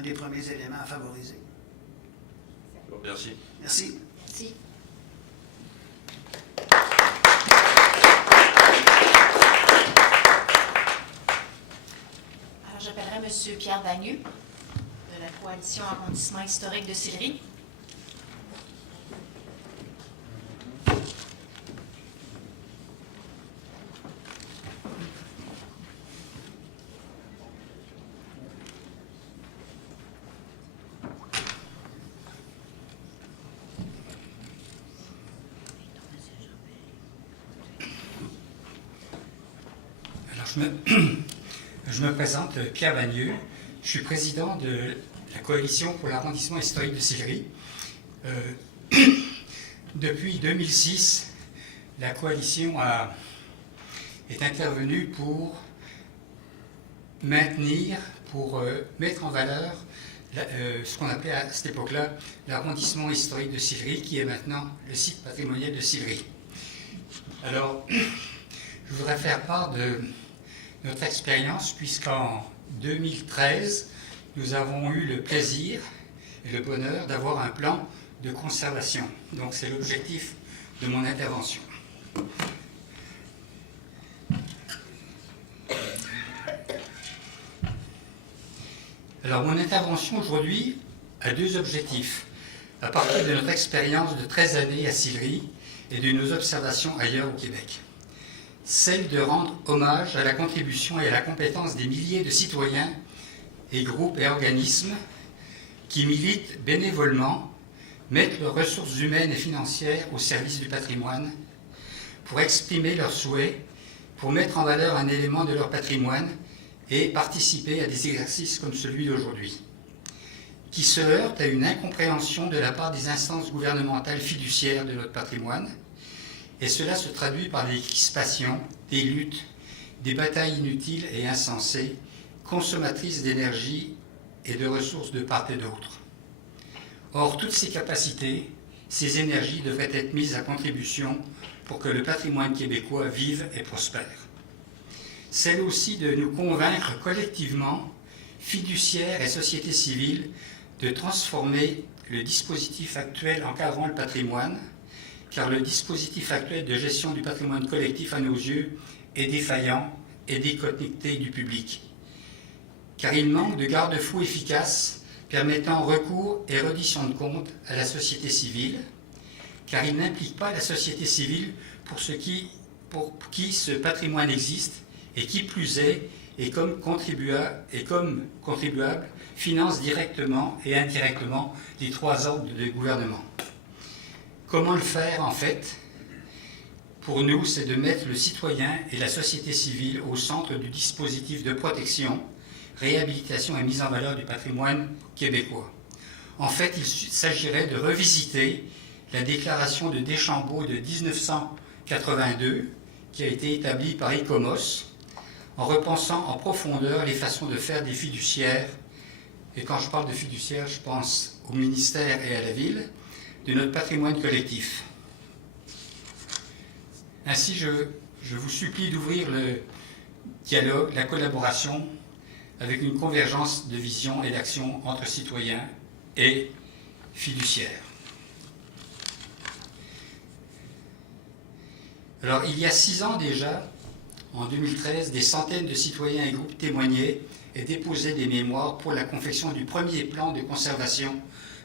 un des premiers éléments à favoriser. Merci. Merci. Merci. Alors, j'appellerai M. Pierre Dagneux, de la Coalition Arrondissement historique de Sillery. Je me présente, Pierre Dagneux. Je suis président de la Coalition pour l'arrondissement historique de Sillery. Depuis 2006, la coalition est intervenue pour maintenir, pour mettre en valeur ce qu'on appelait à cette époque-là l'arrondissement historique de Sillery, qui est maintenant le site patrimonial de Sillery. Alors, je voudrais faire part de notre expérience, puisqu'en 2013, nous avons eu le plaisir et le bonheur d'avoir un plan de conservation. Donc c'est l'objectif de mon intervention. Alors mon intervention aujourd'hui a deux objectifs. À partir de notre expérience de 13 années à Sillery et de nos observations ailleurs au Québec. Celle de rendre hommage à la contribution et à la compétence des milliers de citoyens et groupes et organismes qui militent bénévolement, mettent leurs ressources humaines et financières au service du patrimoine pour exprimer leurs souhaits, pour mettre en valeur un élément de leur patrimoine et participer à des exercices comme celui d'aujourd'hui, qui se heurtent à une incompréhension de la part des instances gouvernementales fiduciaires de notre patrimoine. Et cela se traduit par des crispations, des luttes, des batailles inutiles et insensées, consommatrices d'énergie et de ressources de part et d'autre. Or, toutes ces capacités, ces énergies devraient être mises à contribution pour que le patrimoine québécois vive et prospère. Celle aussi de nous convaincre collectivement, fiduciaires et sociétés civiles, de transformer le dispositif actuel encadrant le patrimoine, car le dispositif actuel de gestion du patrimoine collectif, à nos yeux, est défaillant et déconnecté du public. Car il manque de garde-fous efficaces permettant recours et reddition de comptes à la société civile, car il n'implique pas la société civile pour qui ce patrimoine existe et qui plus est, et comme contribuable, finance directement et indirectement les trois ordres de gouvernement. Comment le faire, en fait? Pour nous, c'est de mettre le citoyen et la société civile au centre du dispositif de protection, réhabilitation et mise en valeur du patrimoine québécois. En fait, il s'agirait de revisiter la déclaration de Deschambault de 1982, qui a été établie par ICOMOS, en repensant en profondeur les façons de faire des fiduciaires. Et quand je parle de fiduciaires, je pense au ministère et à la ville, de notre patrimoine collectif. Ainsi, je vous supplie d'ouvrir le dialogue, la collaboration, avec une convergence de vision et d'action entre citoyens et fiduciaires. Alors, il y a 6 ans déjà, en 2013, des centaines de citoyens et groupes témoignaient et déposaient des mémoires pour la confection du premier plan de conservation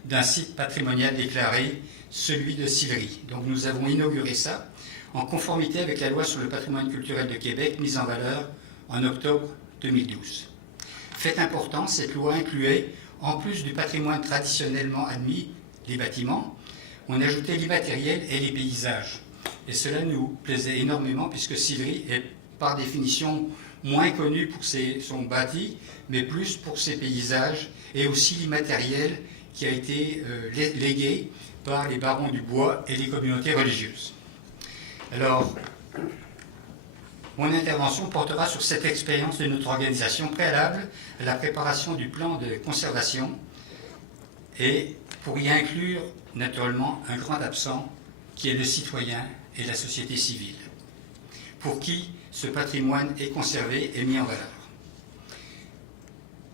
d'un site patrimonial déclaré, celui de Sillery. Donc nous avons inauguré ça en conformité avec la loi sur le patrimoine culturel de Québec, mise en valeur en octobre 2012. Fait important, cette loi incluait, en plus du patrimoine traditionnellement admis, les bâtiments, on ajoutait l'immatériel et les paysages. Et cela nous plaisait énormément puisque Sillery est par définition moins connu pour son bâti, mais plus pour ses paysages et aussi l'immatériel qui a été légué par les barons du bois et les communautés religieuses. Alors, mon intervention portera sur cette expérience de notre organisation préalable à la préparation du plan de conservation et pour y inclure naturellement un grand absent qui est le citoyen et la société civile, pour qui ce patrimoine est conservé et mis en valeur.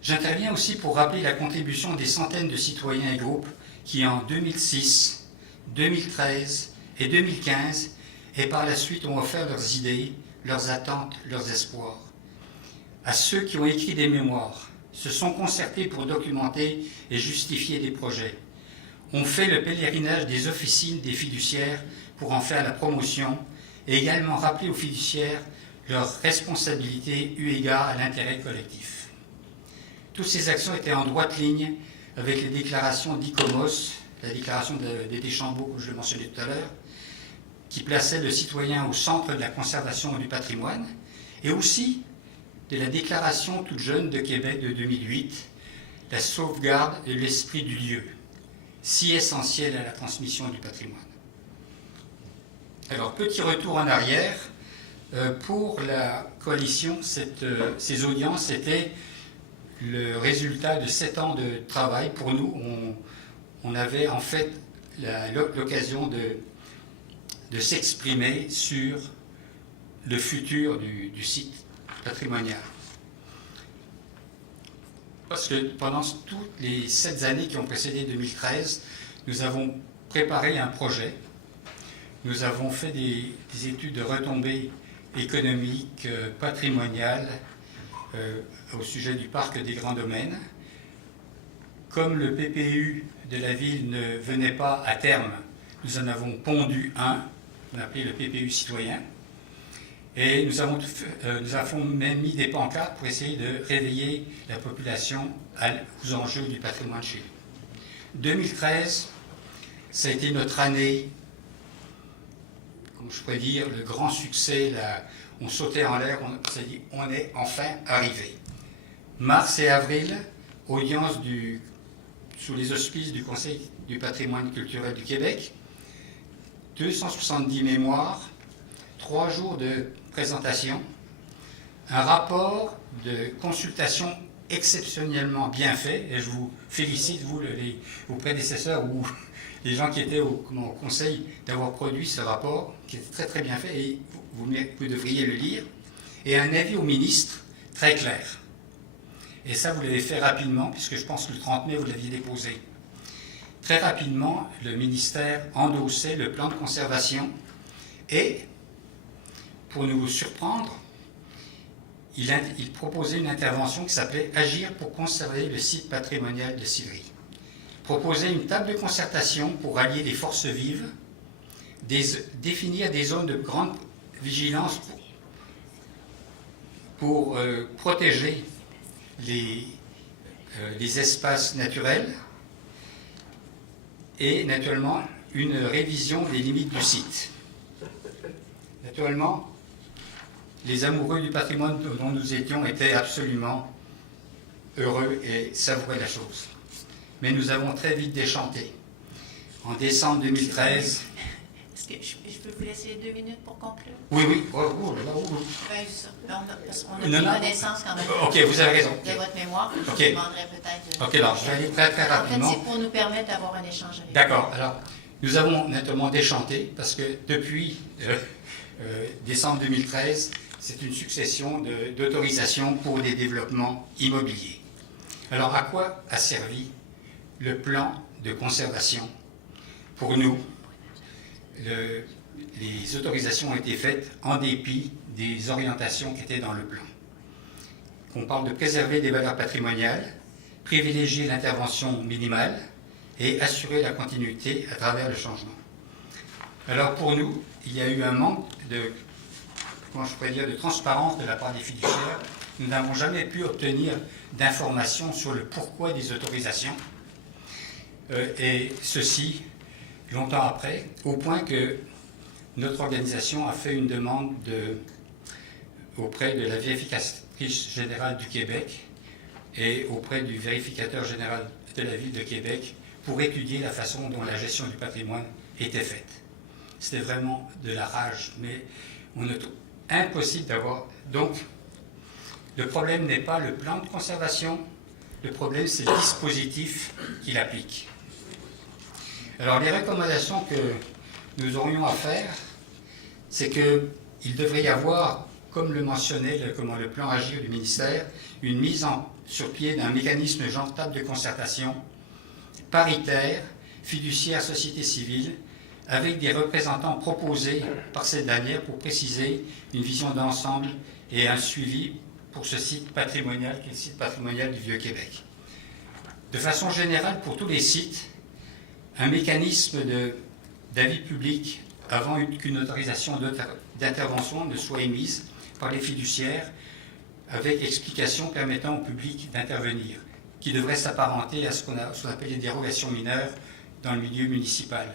J'interviens aussi pour rappeler la contribution des centaines de citoyens et groupes qui, en 2006, 2013 et 2015, et par la suite ont offert leurs idées, leurs attentes, leurs espoirs. À ceux qui ont écrit des mémoires, se sont concertés pour documenter et justifier des projets, ont fait le pèlerinage des officines des fiduciaires pour en faire la promotion et également rappeler aux fiduciaires leur responsabilité eu égard à l'intérêt collectif. Toutes ces actions étaient en droite ligne avec les déclarations d'ICOMOS, la déclaration des Deschambault, comme je le mentionnais tout à l'heure, qui plaçait le citoyen au centre de la conservation du patrimoine, et aussi de la déclaration toute jeune de Québec de 2008, la sauvegarde de l'esprit du lieu, si essentielle à la transmission du patrimoine. Alors, petit retour en arrière, pour la coalition, ces audiences étaient le résultat de 7 ans de travail. Pour nous, on avait en fait l'occasion de s'exprimer sur le futur du site patrimonial. Parce que pendant toutes les 7 années qui ont précédé 2013, nous avons préparé un projet, nous avons fait des études de retombées économiques, patrimoniales, au sujet du parc des Grands Domaines. Comme le PPU de la ville ne venait pas à terme, nous en avons pondu un, qu'on appelait le PPU citoyen, et nous avons même mis des pancartes pour essayer de réveiller la population aux enjeux du patrimoine chez nous. 2013, ça a été notre année, comme je pourrais dire, le grand succès, on sautait en l'air, on s'est dit, on est enfin arrivé. Mars et avril, audience sous les auspices du Conseil du patrimoine culturel du Québec, 270 mémoires, 3 jours de présentation, un rapport de consultation exceptionnellement bien fait, et je vous félicite, vos prédécesseurs ou les gens qui étaient au conseil d'avoir produit ce rapport, qui est très très bien fait, et vous devriez le lire, et un avis au ministre très clair. Et ça, vous l'avez fait rapidement, puisque je pense que le 30 mai, vous l'aviez déposé. Très rapidement, le ministère endossait le plan de conservation et, pour nous surprendre, il proposait une intervention qui s'appelait « Agir pour conserver le site patrimonial de Sillery ». Proposait une table de concertation pour allier les forces vives, définir des zones de grande vigilance pour protéger les espaces naturels et naturellement une révision des limites du site. Naturellement, les amoureux du patrimoine dont nous étions étaient absolument heureux et savouraient la chose. Mais nous avons très vite déchanté. En décembre 2013... Est-ce que je peux vous laisser 2 minutes pour conclure? Oui. Ben, ça. Parce qu'on a pris connaissance quand même OK, vous avez raison. de votre mémoire. Je vous demanderai peut-être... OK, alors je vais aller très très rapidement. En fait, c'est pour nous permettre d'avoir un échange avec vous. D'accord. Alors, nous avons naturellement déchanté parce que depuis décembre 2013, c'est une succession d'autorisations pour des développements immobiliers. Alors, à quoi a servi le plan de conservation? Pour nous, les autorisations ont été faites en dépit des orientations qui étaient dans le plan. On parle de préserver des valeurs patrimoniales, privilégier l'intervention minimale et assurer la continuité à travers le changement. Alors pour nous, il y a eu un manque de transparence de la part des fiduciaires. Nous n'avons jamais pu obtenir d'informations sur le pourquoi des autorisations. Et ceci, longtemps après, au point que notre organisation a fait une demande auprès de la vérificatrice générale du Québec et auprès du vérificateur général de la ville de Québec pour étudier la façon dont la gestion du patrimoine était faite. C'était vraiment de la rage, mais on est impossible d'avoir... Donc, le problème n'est pas le plan de conservation, le problème c'est le dispositif qu'il applique. Alors, les recommandations que nous aurions à faire, c'est qu'il devrait y avoir, comme le mentionnait le plan Agir du ministère, une mise sur pied d'un mécanisme genre table de concertation, paritaire, fiduciaire, société civile, avec des représentants proposés par cette dernière pour préciser une vision d'ensemble et un suivi pour ce site patrimonial qui est le site patrimonial du Vieux-Québec. De façon générale, pour tous les sites, un mécanisme d'avis public avant qu'une autorisation d'intervention ne soit émise par les fiduciaires avec explication permettant au public d'intervenir, qui devrait s'apparenter à ce qu'on appelle les dérogations mineures dans le milieu municipal.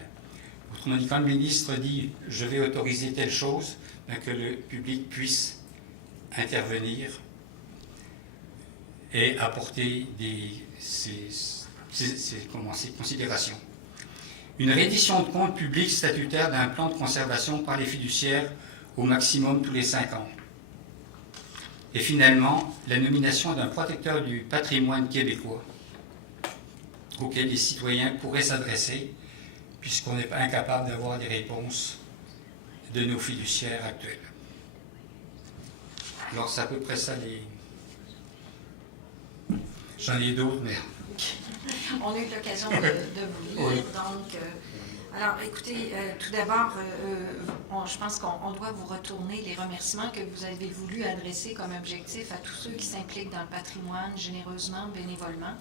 Autrement dit, quand le ministre dit « je vais autoriser telle chose », que le public puisse intervenir et apporter ses considérations. Une reddition de compte public statutaire d'un plan de conservation par les fiduciaires au maximum tous les 5 ans. Et finalement, la nomination d'un protecteur du patrimoine québécois auquel les citoyens pourraient s'adresser, puisqu'on n'est pas incapable d'avoir des réponses de nos fiduciaires actuels. Alors, c'est à peu près ça les... J'en ai d'autres, mais... On a eu l'occasion de vous lire, oui. Donc, alors écoutez, tout d'abord, je pense qu'on doit vous retourner les remerciements que vous avez voulu adresser comme objectif à tous ceux qui s'impliquent dans le patrimoine généreusement, bénévolement.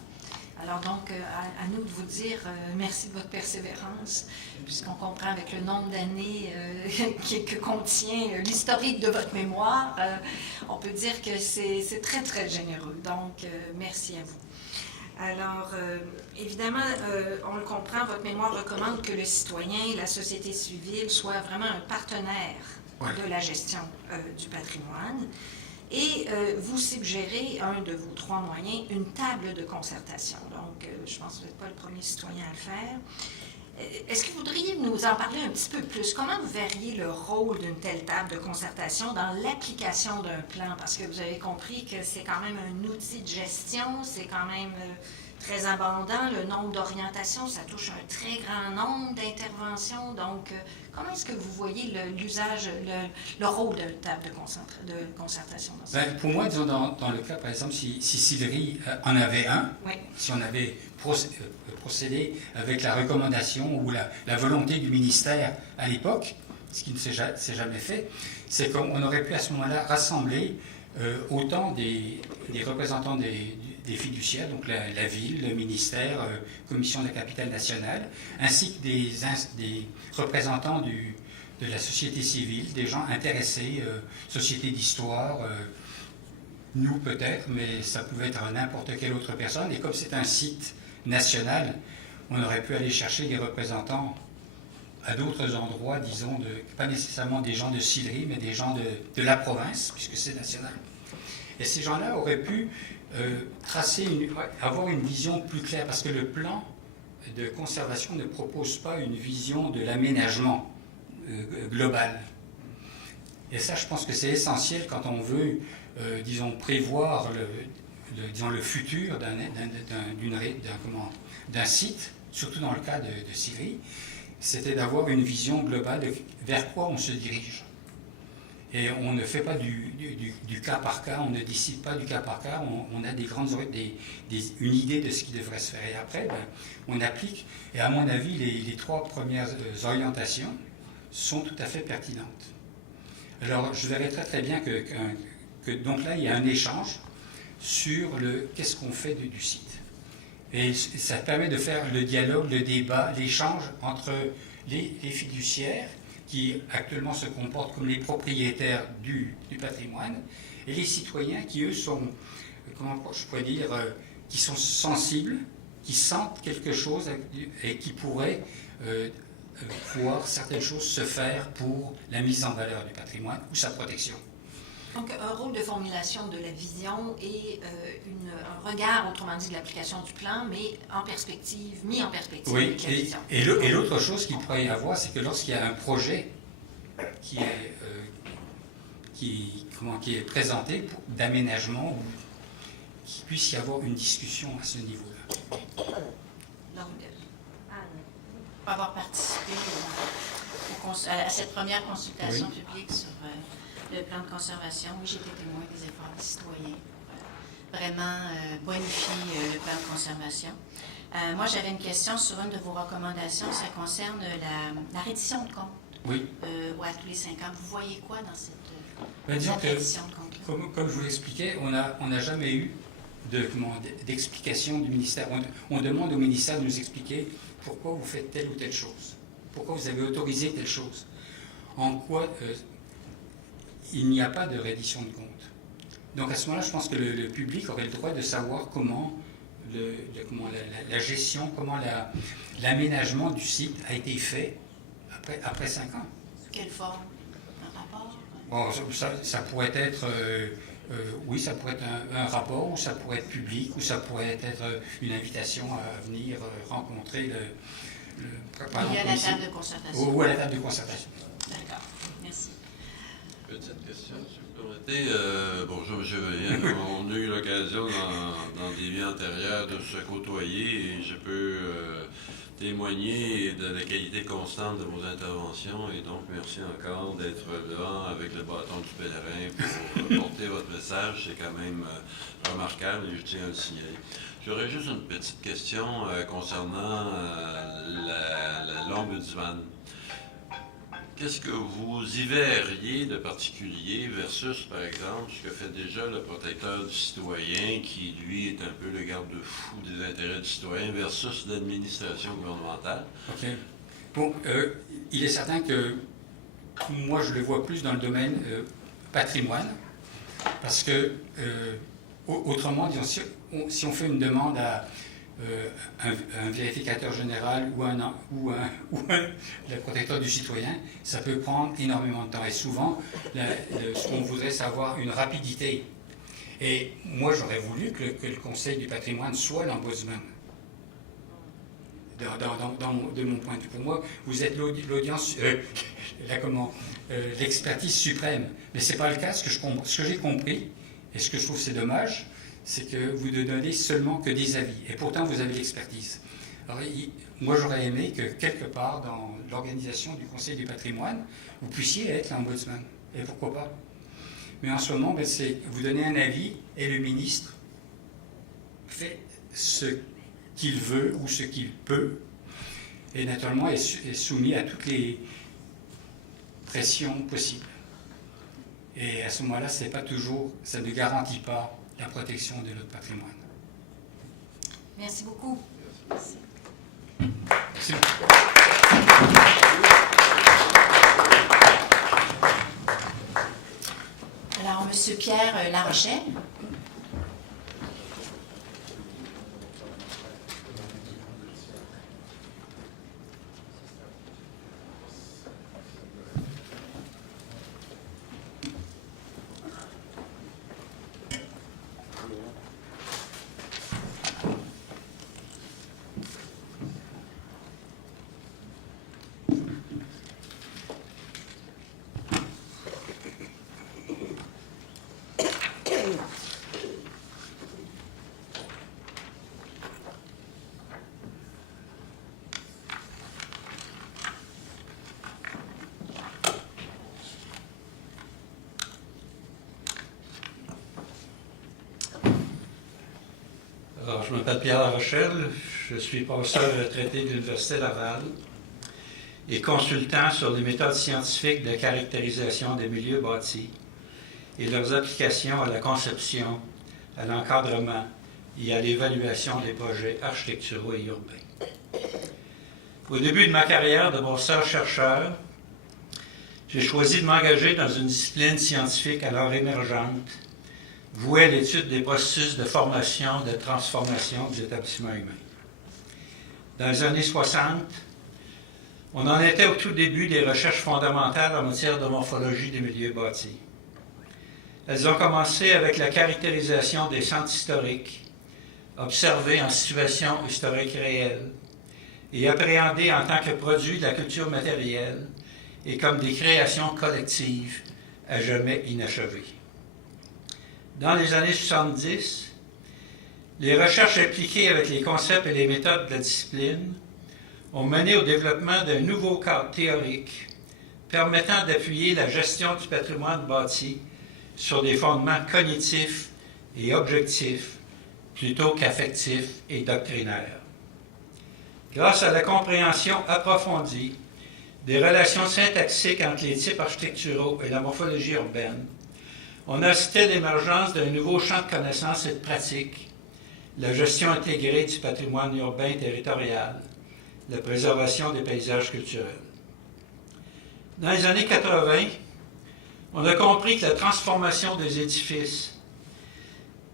Alors donc, à nous de vous dire merci de votre persévérance, puisqu'on comprend avec le nombre d'années que contient l'historique de votre mémoire, on peut dire que c'est très, très généreux. Donc, merci à vous. Alors, évidemment, on le comprend, votre mémoire recommande que le citoyen et la société civile soient vraiment un partenaire de la gestion du patrimoine. Et vous suggérez, un de vos 3 moyens, une table de concertation. Donc, je pense que vous n'êtes pas le premier citoyen à le faire. Est-ce que vous voudriez nous en parler un petit peu plus? Comment vous verriez le rôle d'une telle table de concertation dans l'application d'un plan? Parce que vous avez compris que c'est quand même un outil de gestion, c'est quand même très abondant. Le nombre d'orientations, ça touche un très grand nombre d'interventions. Donc, comment est-ce que vous voyez l'usage, le rôle de la table de concertation dans ça? Pour moi, disons, dans le cas, par exemple, si Sillery en avait un, oui. Si on avait procédé avec la recommandation ou la volonté du ministère à l'époque, ce qui ne s'est jamais fait, c'est qu'on aurait pu à ce moment-là rassembler autant des représentants des fiduciaires, donc la ville, le ministère, Commission de la capitale nationale, ainsi que des représentants de la société civile, des gens intéressés, société d'histoire, nous peut-être, mais ça pouvait être n'importe quelle autre personne. Et comme c'est un site national, on aurait pu aller chercher des représentants à d'autres endroits, disons, pas nécessairement des gens de Sillery, mais des gens de la province, puisque c'est national. Et ces gens-là auraient pu avoir une vision plus claire, parce que le plan de conservation ne propose pas une vision de l'aménagement global. Et ça, je pense que c'est essentiel quand on veut, disons, prévoir le futur d'un site, surtout dans le cas de Sillery, c'était d'avoir une vision globale de vers quoi on se dirige. Et on ne fait pas du cas par cas, on ne décide pas du cas par cas, on a une idée de ce qui devrait se faire. Et après, on applique, et à mon avis, les 3 premières orientations sont tout à fait pertinentes. Alors, je verrais très très bien que donc là, il y a un échange sur qu'est-ce qu'on fait du site. Et ça permet de faire le dialogue, le débat, l'échange entre les fiduciaires qui actuellement se comportent comme les propriétaires du patrimoine et les citoyens qui, eux, sont, comment je pourrais dire, qui sont sensibles, qui sentent quelque chose et qui pourraient voir certaines choses se faire pour la mise en valeur du patrimoine ou sa protection. Donc, un rôle de formulation de la vision et un regard, autrement dit, de l'application du plan, mais mis en perspective oui, avec la vision. Et l'autre chose qu'il pourrait y avoir, c'est que lorsqu'il y a un projet qui est présenté d'aménagement, qu'il puisse y avoir une discussion à ce niveau-là. Donc, pour avoir participé à cette première consultation publique sur le plan de conservation, oui, j'ai été témoin des efforts des citoyens vraiment bonifie le plan de conservation. Moi, j'avais une question sur une de vos recommandations. Ça concerne la reddition de comptes. Oui. À tous les 5 ans. Vous voyez quoi dans cette, Disons cette que, reddition de comptes? comme je vous l'expliquais, on n'a jamais eu d'explication du ministère. On demande au ministère de nous expliquer pourquoi vous faites telle ou telle chose, pourquoi vous avez autorisé telle chose, en quoi il n'y a pas de reddition de compte. Donc à ce moment-là, je pense que le public aurait le droit de savoir comment la gestion, comment l'aménagement du site a été fait après 5 ans. Sous quelle forme? Un rapport? Bon, ça pourrait être... oui, ça pourrait être un rapport, ou ça pourrait être public, ou ça pourrait être une invitation à venir rencontrer Il y a la table de concertation. Ou à la table de concertation. D'accord, merci. Petite question, si vous permettez. On a eu l'occasion dans des vies antérieures de se côtoyer et je peux témoigner de la qualité constante de vos interventions et donc merci encore d'être là avec le bâton du pèlerin pour porter votre message. C'est quand même remarquable et je tiens à le signaler. J'aurais juste une petite question concernant la longue divane. Qu'est-ce que vous y verriez de particulier versus, par exemple, ce que fait déjà le protecteur du citoyen, qui, lui, est un peu le garde-fou des intérêts du citoyen, versus l'administration gouvernementale? OK. Bon, il est certain que moi, je le vois plus dans le domaine patrimoine, parce que, autrement, si on fait une demande à un vérificateur général ou le protecteur du citoyen, ça peut prendre énormément de temps. Et souvent, ce qu'on voudrait savoir, une rapidité. Et moi, j'aurais voulu que le Conseil du patrimoine soit l'ombudsman. De mon point de vue. Pour moi, vous êtes l'audience, l'expertise suprême. Mais ce n'est pas le cas. Ce que j'ai compris, et ce que je trouve c'est dommage, c'est que vous ne donnez seulement que des avis. Et pourtant, vous avez l'expertise. Alors, moi, j'aurais aimé que, quelque part, dans l'organisation du Conseil du patrimoine, vous puissiez être l'ombudsman. Et pourquoi pas? Mais en ce moment, c'est vous donnez un avis et le ministre fait ce qu'il veut ou ce qu'il peut. Et naturellement, est soumis à toutes les pressions possibles. Et à ce moment-là, ça ne garantit pas la protection de notre patrimoine. Merci beaucoup. Merci. Alors, M. Pierre Larochelle. Alors, je m'appelle Pierre Larochelle, je suis professeur retraité de l'Université Laval et consultant sur les méthodes scientifiques de caractérisation des milieux bâtis et leurs applications à la conception, à l'encadrement et à l'évaluation des projets architecturaux et urbains. Au début de ma carrière de professeur-chercheur, j'ai choisi de m'engager dans une discipline scientifique alors émergente, vouée à l'étude des processus de formation, de transformation des établissements humains. Dans les années 60, on en était au tout début des recherches fondamentales en matière de morphologie des milieux bâtis. Elles ont commencé avec la caractérisation des centres historiques, observés en situation historique réelle, et appréhendés en tant que produits de la culture matérielle et comme des créations collectives à jamais inachevées. Dans les années 70, les recherches appliquées avec les concepts et les méthodes de la discipline ont mené au développement d'un nouveau cadre théorique permettant d'appuyer la gestion du patrimoine bâti sur des fondements cognitifs et objectif plutôt qu'affectif et doctrinaire. Grâce à la compréhension approfondie des relations syntaxiques entre les types architecturaux et la morphologie urbaine, on assistait à l'émergence d'un nouveau champ de connaissances et de pratiques, la gestion intégrée du patrimoine urbain territorial, la préservation des paysages culturels. Dans les années 80, on a compris que la transformation des édifices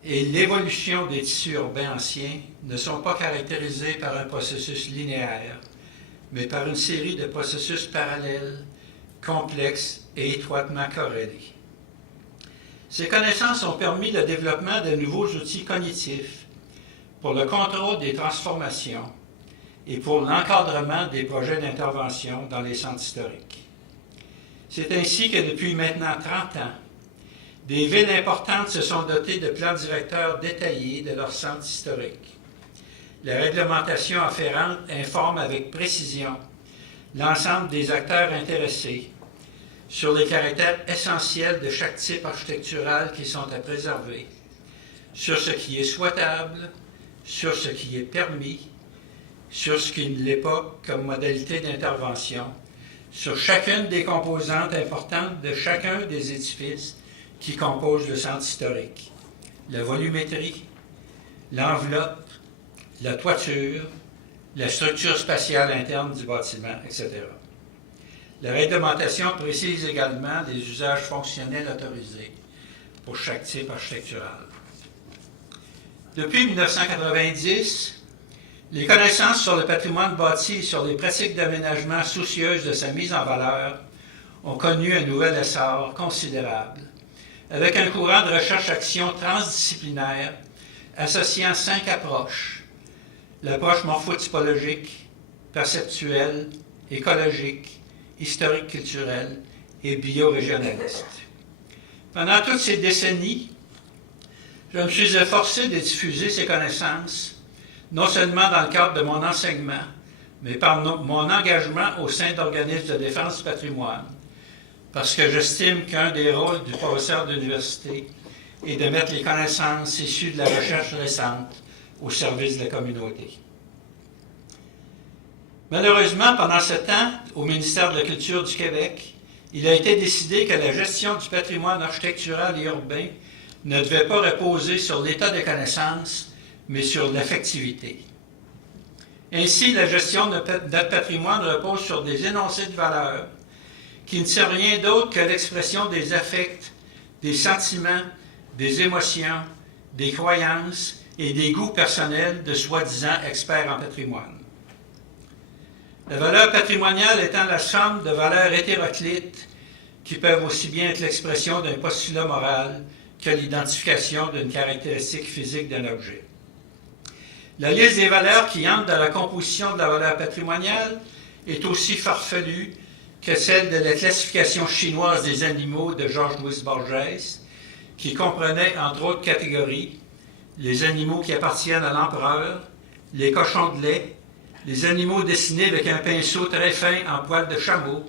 et l'évolution des tissus urbains anciens ne sont pas caractérisés par un processus linéaire, mais par une série de processus parallèles, complexes et étroitement corrélés. Ces connaissances ont permis le développement de nouveaux outils cognitifs pour le contrôle des transformations et pour l'encadrement des projets d'intervention dans les centres historiques. C'est ainsi que depuis maintenant 30 ans, des villes importantes se sont dotées de plans directeurs détaillés de leurs centres historiques. La réglementation afférente informe avec précision l'ensemble des acteurs intéressés sur les caractères essentiels de chaque type architectural qui sont à préserver, sur ce qui est souhaitable, sur ce qui est permis, sur ce qui ne l'est pas comme modalité d'intervention, sur chacune des composantes importantes de chacun des édifices qui composent le centre historique. La volumétrie, l'enveloppe, la toiture, la structure spatiale interne du bâtiment, etc. La réglementation précise également les usages fonctionnels autorisés pour chaque type architectural. Depuis 1990, les connaissances sur le patrimoine bâti et sur les pratiques d'aménagement soucieuses de sa mise en valeur ont connu un nouvel essor considérable, avec un courant de recherche-action transdisciplinaire associant 5 approches: l'approche morphotypologique, perceptuelle, écologique, historique-culturelle et biorégionaliste. Pendant toutes ces décennies, je me suis efforcé de diffuser ces connaissances, non seulement dans le cadre de mon enseignement, mais par mon engagement au sein d'organismes de défense du patrimoine, parce que j'estime qu'un des rôles du professeur d'université est de mettre les connaissances issues de la recherche récente au service de la communauté. Malheureusement, pendant ce temps, au ministère de la Culture du Québec, il a été décidé que la gestion du patrimoine architectural et urbain ne devait pas reposer sur l'état des connaissances, mais sur l'affectivité. Ainsi, la gestion de notre patrimoine repose sur des énoncés de valeurs qui ne sont rien d'autre que l'expression des affects, des sentiments, des émotions, des croyances et des goûts personnels de soi-disant experts en patrimoine. La valeur patrimoniale étant la somme de valeurs hétéroclites qui peuvent aussi bien être l'expression d'un postulat moral que l'identification d'une caractéristique physique d'un objet. La liste des valeurs qui entrent dans la composition de la valeur patrimoniale est aussi farfelue que celle de la classification chinoise des animaux de Georges-Louis Borges, qui comprenait entre autres catégories les animaux qui appartiennent à l'empereur, les cochons de lait, les animaux dessinés avec un pinceau très fin en poil de chameau,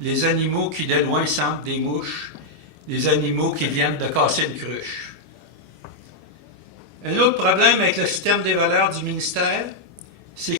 les animaux qui de loin sentent des mouches, les animaux qui viennent de casser une cruche. Un autre problème avec le système des valeurs du ministère,